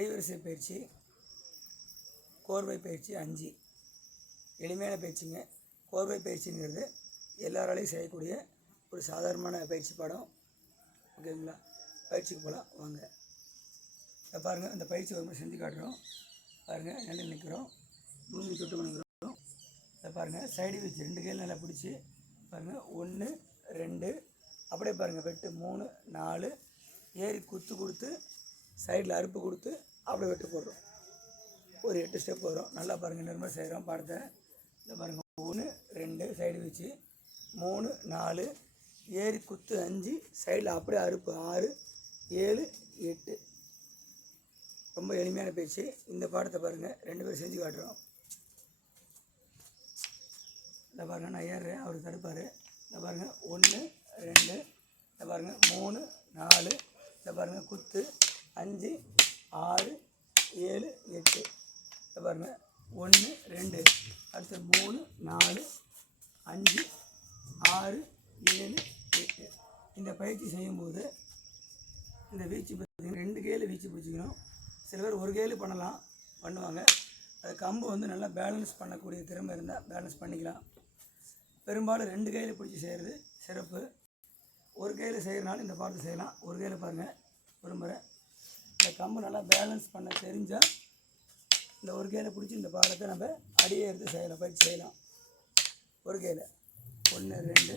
அடிவரிசை பயிற்சி, கோர்வை பயிற்சி 5 எளிமையான பயிற்சிங்க. கோர்வை பயிற்சிங்கிறது எல்லாராலையும் செய்யக்கூடிய ஒரு சாதாரணமான பயிற்சி பாடம். ஓகேங்களா? பயிற்சிக்கு போகலாம் வாங்க. இதை பாருங்கள், இந்த பயிற்சி ஒரு முறை செஞ்சு காட்டுறோம். பாருங்கள், நிலையில் நிற்கிறோம், பூமி தொட்டு வணங்குறோம். இதை பாருங்கள், சைடு வச்சு 2 கையில் நல்லா பிடிச்சி பாருங்கள். 1 2 அப்படியே பாருங்கள். வெட்டு 3 4 ஏறி குத்து கொடுத்து சைடில் அறுப்பு கொடுத்து அப்படியே வெட்டு போடுறோம். ஒரு 8 ஸ்டெப் வரும். நல்லா பாருங்கள், நிர்மல் செய்கிறோம் பாடத்தை. இந்த பாருங்கள், 1 2 சைடு வச்சு 3 4 ஏறி குத்து 5 சைடில் அப்படியே அறுப்பு 6 7 8. ரொம்ப எளிமையான பயிற்சி. இந்த பாடத்தை பாருங்கள், 2 பேரும் செஞ்சு காட்டுறோம். இந்த பாருங்கள், நான் ஏறுறேன், அவர் தடுப்பார். இந்த பாருங்கள் 1 2 இந்த பாருங்கள் 3 4 இந்த பாருங்கள் குத்து 5 6 7 8. இந்த பாருங்கள் 1 2 அடுத்து 3 4 5 6 7 8. இந்த பயிற்சி செய்யும்போது இந்த வீச்சு பார்த்திங்கன்னா 2 கையில் வீச்சு பிடிச்சிக்கணும். சில பேர் ஒரு கையில் பண்ணுவாங்க. அது கம்பு வந்து நல்லா பேலன்ஸ் பண்ணக்கூடிய திறமை இருந்தால் பேலன்ஸ் பண்ணிக்கலாம். பெரும்பாலும் 2 கையில் பிடிச்சி செய்கிறது சிறப்பு. ஒரு கையில் செய்கிறனால இந்த பாடத்தை செய்யலாம். ஒரு கையில் பாருங்கள், ஒரு முறை இந்த கம்பு நல்லா பேலன்ஸ் பண்ண தெரிஞ்சால் இந்த ஒரு கையில் பிடிச்சி இந்த பாடத்தை நம்ம அடியே எடுத்து செய்யலாம், பயிற்சி செய்யலாம். ஒரு கையில் 1 2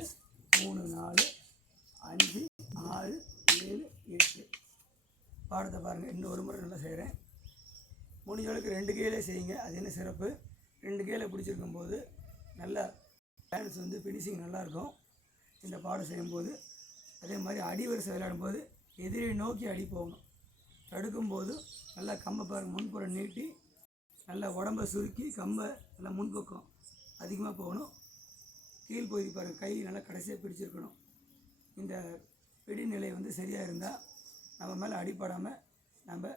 3 4 5 6 7 8. பாடத்தை பாருங்கள், இன்னும் ஒரு முறை நல்லா செய்கிறேன். முடிஞ்சளவுக்கு 2 கையிலே செய்யுங்க. அது என்ன சிறப்பு, 2 கையில் பிடிச்சிருக்கும் போது நல்லா பேலன்ஸ் வந்து ஃபினிஷிங் நல்லாயிருக்கும். இந்த பாடம் செய்யும்போது அதே மாதிரி அடிவரிசை விளையாடும்போது எதிரை நோக்கி அடி போகணும். தடுக்கும்போது நல்லா கம்பை பாருங்கள், முன்புறம் நீட்டி நல்லா உடம்பை சுருக்கி கம்பை நல்லா முன்பக்கம் அதிகமாக போகணும். கீழ்ப்பகுதி பாருங்கள், கை நல்லா கடைசியாக பிடிச்சிருக்கணும். இந்த பிடி நிலை வந்து சரியாக இருந்தால் நம்ம மேலே அடிப்படாமல் நம்ம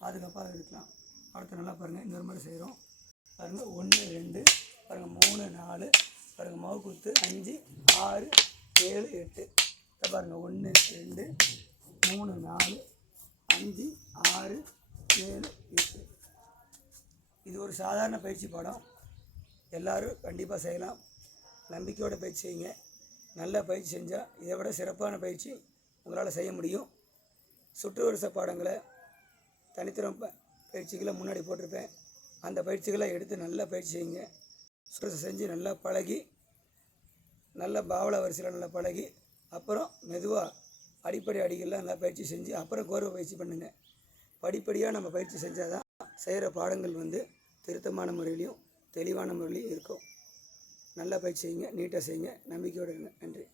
பாதுகாப்பாக இருக்கலாம். பாடத்தை நல்லா பாருங்கள், இன்னொரு மாதிரி செய்கிறோம். பாருங்கள் 1 2 பாருங்கள் 3 4 பாருங்கள் மாவு குத்து 5 6 7 8. இதை பாருங்கள் 1 2 3 4 5 6 7 8. இது ஒரு சாதாரண பயிற்சி பாடம். எல்லோரும் கண்டிப்பாக செய்யலாம். நம்பிக்கையோட பயிற்சி செய்யுங்க. நல்ல பயிற்சி செஞ்சால் இதை விட சிறப்பான பயிற்சி உங்களால் செய்ய முடியும். சுற்று வரிசை பாடங்களை தனித்திறமை பயிற்சிகளை முன்னாடி போட்டிருப்பேன். அந்த பயிற்சிகளை எடுத்து நல்லா பயிற்சி செய்யுங்க. சுற்று செஞ்சு நல்லா பழகி, நல்ல பாவல வரிசையில் நல்லா பழகி, அப்புறம் மெதுவாக அடிப்படை அடிகளில் நல்லா பயிற்சி செஞ்சு அப்புறம் கோர்வை பயிற்சி பண்ணுங்கள். படிப்படியாக நம்ம பயிற்சி செஞ்சால் தான் செய்கிற பாடங்கள் வந்து திருத்தமான முறையிலையும் தெளிவான முறையிலையும் இருக்கும். நல்லா பயிற்சி செய்யுங்க, நீட்டாக செய்யுங்க, நம்பிக்கையோடு இருங்க. நன்றி.